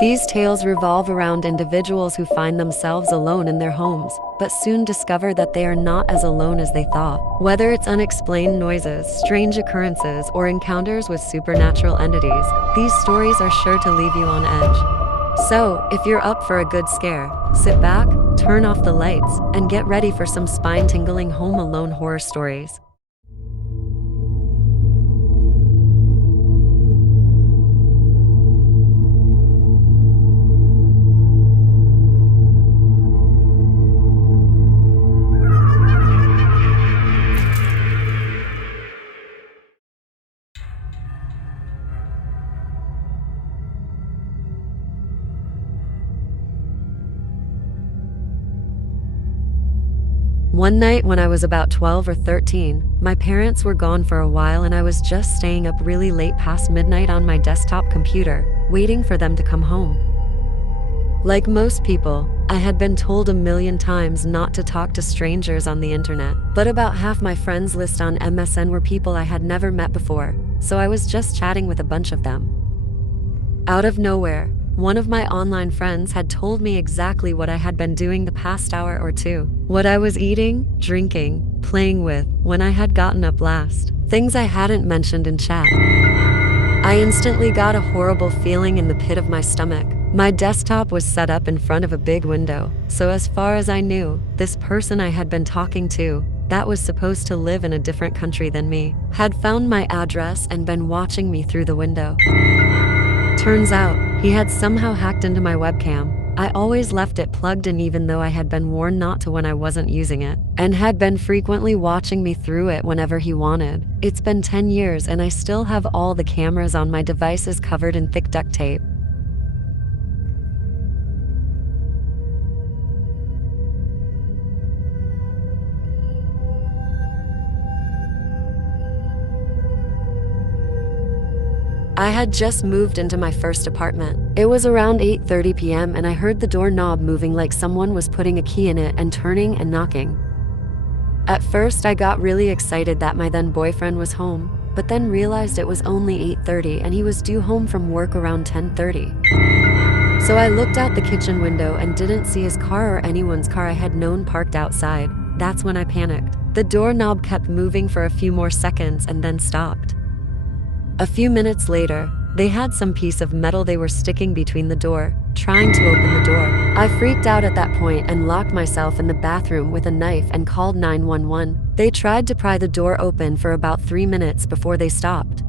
These tales revolve around individuals who find themselves alone in their homes, but soon discover that they are not as alone as they thought. Whether it's unexplained noises, strange occurrences, or encounters with supernatural entities, these stories are sure to leave you on edge. So, if you're up for a good scare, sit back, turn off the lights, and get ready for some spine-tingling home alone horror stories. One night when I was about 12 or 13, my parents were gone for a while and I was just staying up really late past midnight on my desktop computer, waiting for them to come home. Like most people, I had been told a million times not to talk to strangers on the internet, but about half my friends list on MSN were people I had never met before, so I was just chatting with a bunch of them. Out of nowhere, one of my online friends had told me exactly what I had been doing the past hour or two, what I was eating, drinking, playing with, when I had gotten up last, things I hadn't mentioned in chat. I instantly got a horrible feeling in the pit of my stomach. My desktop was set up in front of a big window, so as far as I knew, this person I had been talking to, that was supposed to live in a different country than me, had found my address and been watching me through the window. Turns out, he had somehow hacked into my webcam. I always left it plugged in even though I had been warned not to when I wasn't using it, and had been frequently watching me through it whenever he wanted. It's been 10 years and I still have all the cameras on my devices covered in thick duct tape. I had just moved into my first apartment. It was around 8:30 p.m. and I heard the doorknob moving like someone was putting a key in it and turning and knocking. At first, I got really excited that my then boyfriend was home, but then realized it was only 8:30 and he was due home from work around 10:30. So I looked out the kitchen window and didn't see his car or anyone's car I had known parked outside. That's when I panicked. The doorknob kept moving for a few more seconds and then stopped. A few minutes later, they had some piece of metal they were sticking between the door, trying to open the door. I freaked out at that point and locked myself in the bathroom with a knife and called 911. They tried to pry the door open for about 3 minutes before they stopped.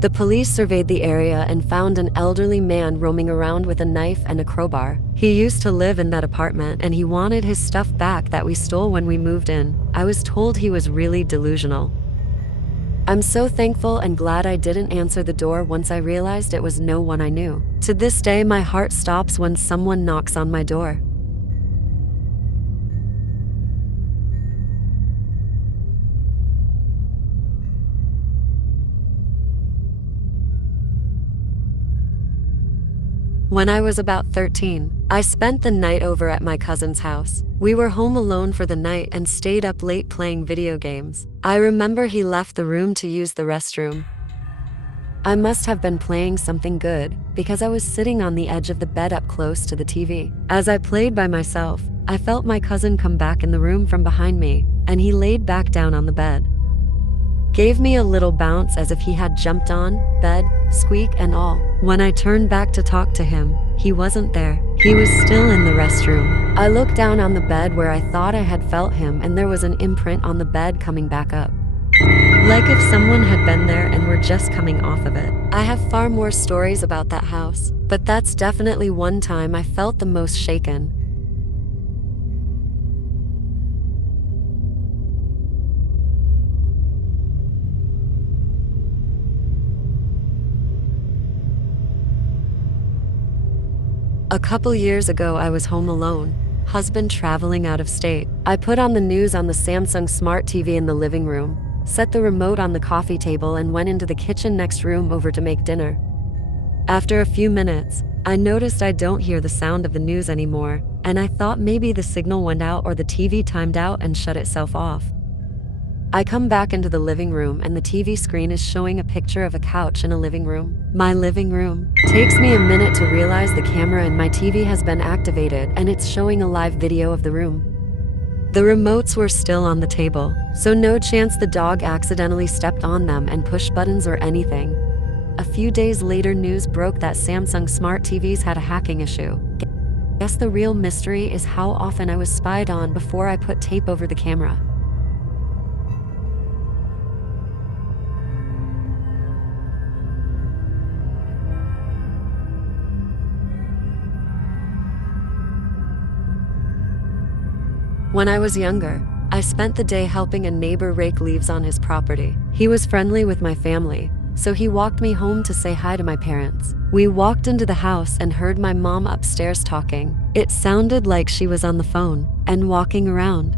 The police surveyed the area and found an elderly man roaming around with a knife and a crowbar. He used to live in that apartment and he wanted his stuff back that we stole when we moved in. I was told he was really delusional. I'm so thankful and glad I didn't answer the door once I realized it was no one I knew. To this day, my heart stops when someone knocks on my door. When I was about 13, I spent the night over at my cousin's house. We were home alone for the night and stayed up late playing video games. I remember he left the room to use the restroom. I must have been playing something good because I was sitting on the edge of the bed up close to the TV. As I played by myself, I felt my cousin come back in the room from behind me, and he laid back down on the bed. Gave me a little bounce as if he had jumped on, bed, squeak and all. When I turned back to talk to him, he wasn't there. He was still in the restroom. I looked down on the bed where I thought I had felt him and there was an imprint on the bed coming back up. Like if someone had been there and were just coming off of it. I have far more stories about that house, but that's definitely one time I felt the most shaken. A couple years ago, I was home alone, husband traveling out of state. I put on the news on the Samsung Smart TV in the living room, set the remote on the coffee table and went into the kitchen next room over to make dinner. After a few minutes, I noticed I don't hear the sound of the news anymore, and I thought maybe the signal went out or the TV timed out and shut itself off. I come back into the living room and the TV screen is showing a picture of a couch in a living room. My living room. Takes me a minute to realize the camera in my TV has been activated and it's showing a live video of the room. The remotes were still on the table, so no chance the dog accidentally stepped on them and pushed buttons or anything. A few days later, news broke that Samsung smart TVs had a hacking issue. Guess the real mystery is how often I was spied on before I put tape over the camera. When I was younger, I spent the day helping a neighbor rake leaves on his property. He was friendly with my family, so he walked me home to say hi to my parents. We walked into the house and heard my mom upstairs talking. It sounded like she was on the phone and walking around.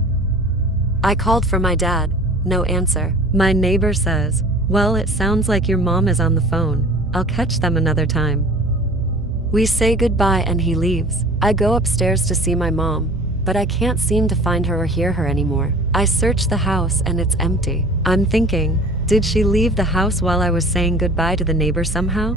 I called for my dad. No answer. My neighbor says, "Well, it sounds like your mom is on the phone. I'll catch them another time." We say goodbye and he leaves. I go upstairs to see my mom, but I can't seem to find her or hear her anymore. I search the house and it's empty. I'm thinking, did she leave the house while I was saying goodbye to the neighbor somehow?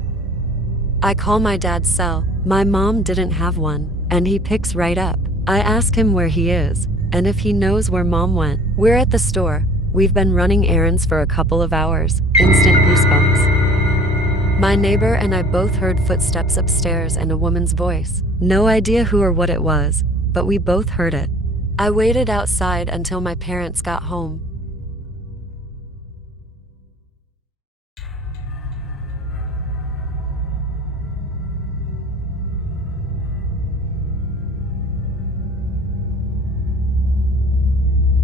I call my dad's cell. My mom didn't have one, and he picks right up. I ask him where he is, and if he knows where mom went. We're at the store. We've been running errands for a couple of hours. Instant goosebumps. My neighbor and I both heard footsteps upstairs and a woman's voice. No idea who or what it was, but we both heard it. I waited outside until my parents got home.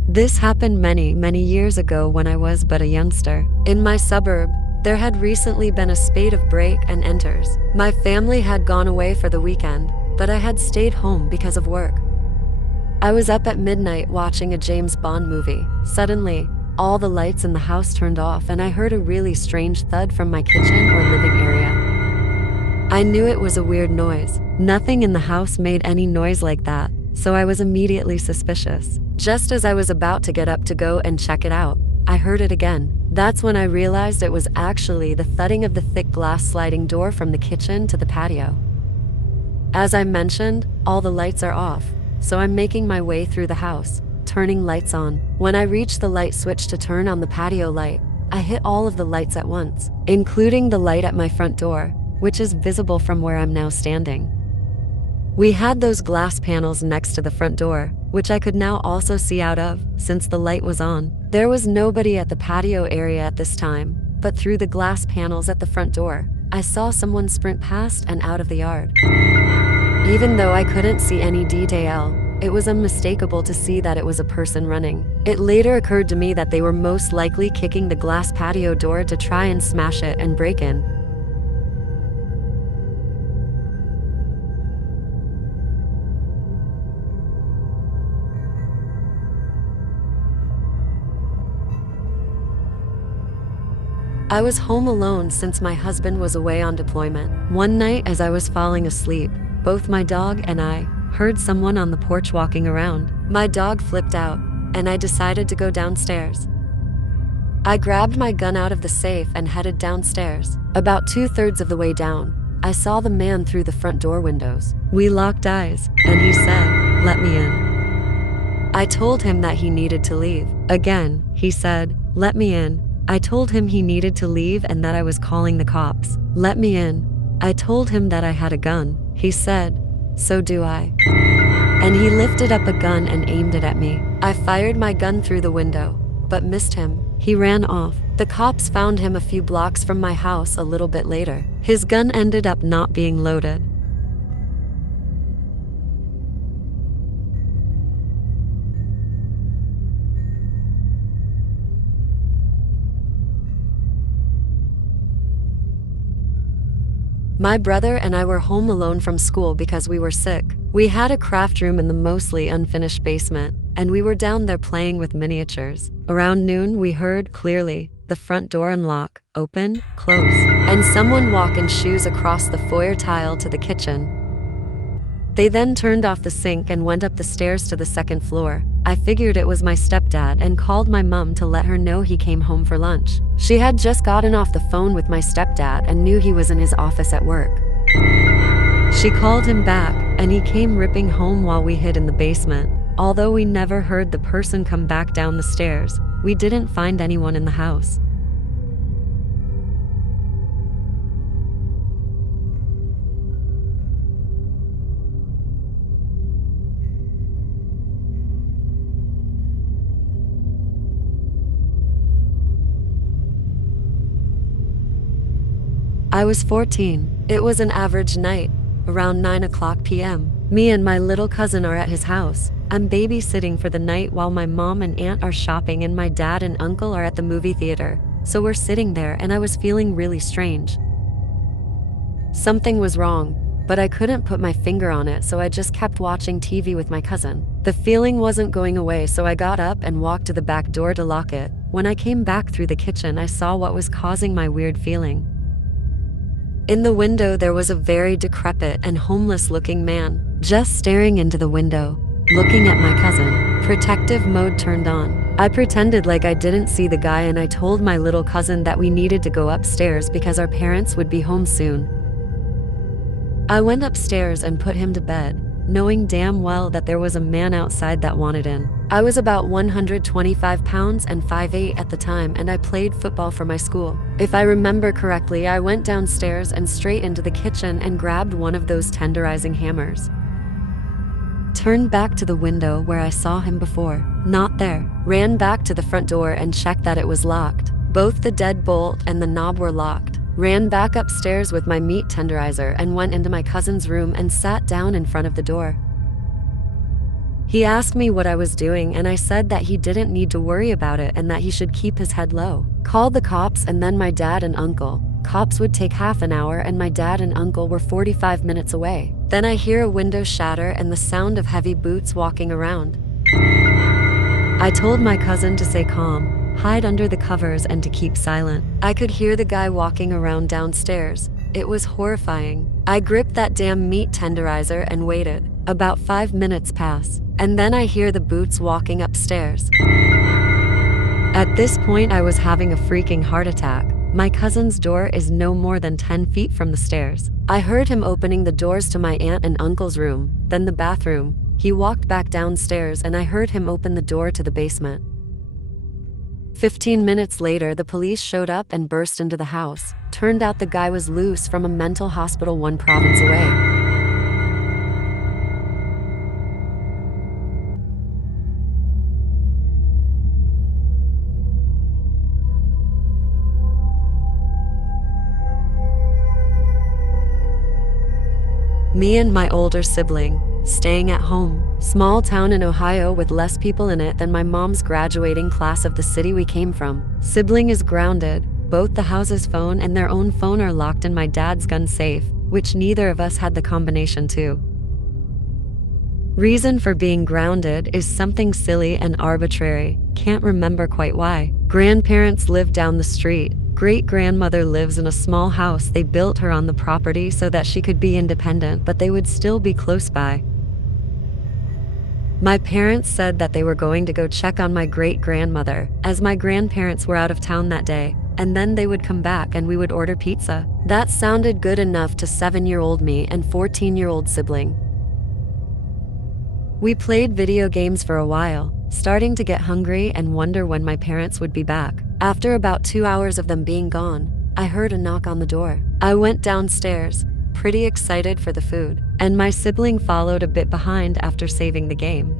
This happened many years ago when I was but a youngster. In my suburb, there had recently been a spate of break and enters. My family had gone away for the weekend, but I had stayed home because of work. I was up at midnight watching a James Bond movie. Suddenly, all the lights in the house turned off and I heard a really strange thud from my kitchen or living area. I knew it was a weird noise. Nothing in the house made any noise like that, so I was immediately suspicious. Just as I was about to get up to go and check it out, I heard it again. That's when I realized it was actually the thudding of the thick glass sliding door from the kitchen to the patio. As I mentioned, all the lights are off, so I'm making my way through the house, turning lights on. When I reach the light switch to turn on the patio light, I hit all of the lights at once, including the light at my front door, which is visible from where I'm now standing. We had those glass panels next to the front door, which I could now also see out of, since the light was on. There was nobody at the patio area at this time, but through the glass panels at the front door, I saw someone sprint past and out of the yard. Even though I couldn't see any detail, it was unmistakable to see that it was a person running. It later occurred to me that they were most likely kicking the glass patio door to try and smash it and break in. I was home alone since my husband was away on deployment. One night as I was falling asleep, both my dog and I heard someone on the porch walking around. My dog flipped out, and I decided to go downstairs. I grabbed my gun out of the safe and headed downstairs. About 2/3 of the way down, I saw the man through the front door windows. We locked eyes, and he said, "Let me in." I told him that he needed to leave. Again, he said, "Let me in." I told him he needed to leave and that I was calling the cops. "Let me in." I told him that I had a gun. He said, "So do I." And he lifted up a gun and aimed it at me. I fired my gun through the window, but missed him. He ran off. The cops found him a few blocks from my house a little bit later. His gun ended up not being loaded. My brother and I were home alone from school because we were sick. We had a craft room in the mostly unfinished basement, and we were down there playing with miniatures. Around noon, we heard clearly the front door unlock, open, close, and someone walk in shoes across the foyer tile to the kitchen. They then turned off the sink and went up the stairs to the second floor. I figured it was my stepdad and called my mom to let her know he came home for lunch. She had just gotten off the phone with my stepdad and knew he was in his office at work. She called him back, and he came ripping home while we hid in the basement. Although we never heard the person come back down the stairs, we didn't find anyone in the house. I was 14. It was an average night, around 9 p.m. Me and my little cousin are at his house. I'm babysitting for the night while my mom and aunt are shopping and my dad and uncle are at the movie theater. So we're sitting there and I was feeling really strange. Something was wrong, but I couldn't put my finger on it, so I just kept watching TV with my cousin. The feeling wasn't going away, so I got up and walked to the back door to lock it. When I came back through the kitchen, I saw what was causing my weird feeling. In the window, there was a very decrepit and homeless-looking man, just staring into the window, looking at my cousin. Protective mode turned on. I pretended like I didn't see the guy and I told my little cousin that we needed to go upstairs because our parents would be home soon. I went upstairs and put him to bed, knowing damn well that there was a man outside that wanted in. I was about 125 pounds and 5'8" at the time, and I played football for my school. If I remember correctly, I went downstairs and straight into the kitchen and grabbed one of those tenderizing hammers. Turned back to the window where I saw him before. Not there. Ran back to the front door and checked that it was locked. Both the deadbolt and the knob were locked. Ran back upstairs with my meat tenderizer and went into my cousin's room and sat down in front of the door. He asked me what I was doing and I said that he didn't need to worry about it and that he should keep his head low. Called the cops and then my dad and uncle. Cops would take half an hour and my dad and uncle were 45 minutes away. Then I hear a window shatter and the sound of heavy boots walking around. I told my cousin to stay calm, hide under the covers and to keep silent. I could hear the guy walking around downstairs. It was horrifying. I gripped that damn meat tenderizer and waited. About 5 minutes pass, and then I hear the boots walking upstairs. At this point, I was having a freaking heart attack. My cousin's door is no more than 10 feet from the stairs. I heard him opening the doors to my aunt and uncle's room, then the bathroom. He walked back downstairs and I heard him open the door to the basement. 15 minutes later, the police showed up and burst into the house. Turned out the guy was loose from a mental hospital 1 province away. Me and my older sibling, staying at home. Small town in Ohio with less people in it than my mom's graduating class of the city we came from. Sibling is grounded. Both the house's phone and their own phone are locked in my dad's gun safe, which neither of us had the combination to. Reason for being grounded is something silly and arbitrary. Can't remember quite why. Grandparents live down the street. Great-grandmother lives in a small house. They built her on the property so that she could be independent, but they would still be close by. My parents said that they were going to go check on my great-grandmother, as my grandparents were out of town that day, and then they would come back and we would order pizza. That sounded good enough to 7-year-old me and 14-year-old sibling. We played video games for a while, starting to get hungry and wonder when my parents would be back. After about 2 hours of them being gone, I heard a knock on the door. I went downstairs, pretty excited for the food, and my sibling followed a bit behind after saving the game.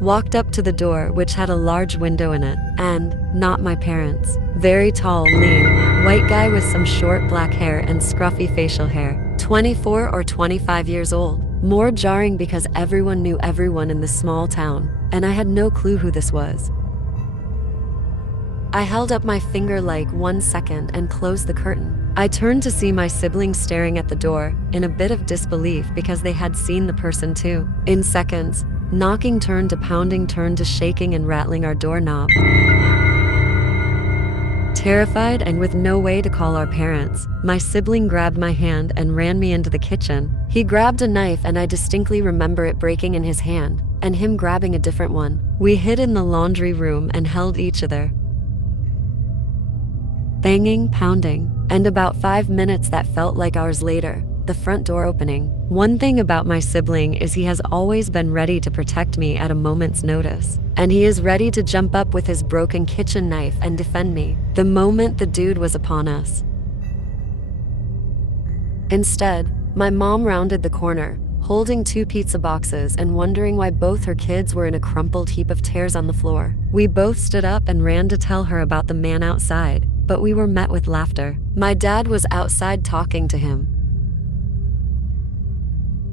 Walked up to the door, which had a large window in it, and, not my parents. Very tall, lean, white guy with some short black hair and scruffy facial hair. 24 or 25 years old. More jarring because everyone knew everyone in this small town, and I had no clue who this was. I held up my finger like 1 second and closed the curtain. I turned to see my siblings staring at the door, in a bit of disbelief because they had seen the person too. In seconds, knocking turned to pounding turned to shaking and rattling our doorknob. Terrified and with no way to call our parents, my sibling grabbed my hand and ran me into the kitchen. He grabbed a knife and I distinctly remember it breaking in his hand, and him grabbing a different one. We hid in the laundry room and held each other. Banging, pounding, and about 5 minutes that felt like hours later, the front door opening. One thing about my sibling is he has always been ready to protect me at a moment's notice. And he is ready to jump up with his broken kitchen knife and defend me the moment the dude was upon us. Instead, my mom rounded the corner, holding 2 pizza boxes and wondering why both her kids were in a crumpled heap of tears on the floor. We both stood up and ran to tell her about the man outside, but we were met with laughter. My dad was outside talking to him.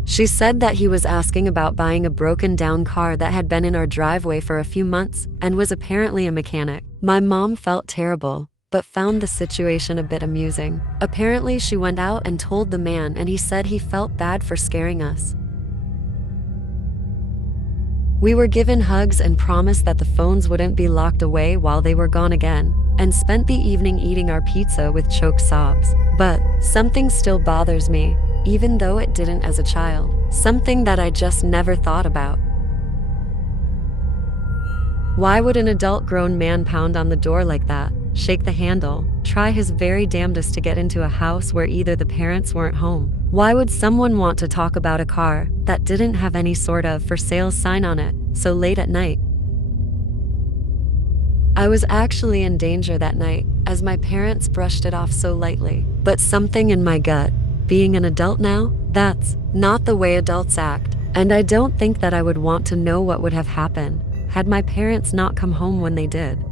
She said that he was asking about buying a broken down car that had been in our driveway for a few months and was apparently a mechanic. My mom felt terrible, but found the situation a bit amusing. Apparently, she went out and told the man, and he said he felt bad for scaring us. We were given hugs and promised that the phones wouldn't be locked away while they were gone again, and spent the evening eating our pizza with choked sobs. But something still bothers me, even though it didn't as a child. Something that I just never thought about. Why would an adult grown man pound on the door like that, shake the handle, try his very damnedest to get into a house where either the parents weren't home? Why would someone want to talk about a car that didn't have any sort of for sale sign on it so late at night? I was actually in danger that night, as my parents brushed it off so lightly. But something in my gut, being an adult now, that's not the way adults act. And I don't think that I would want to know what would have happened had my parents not come home when they did.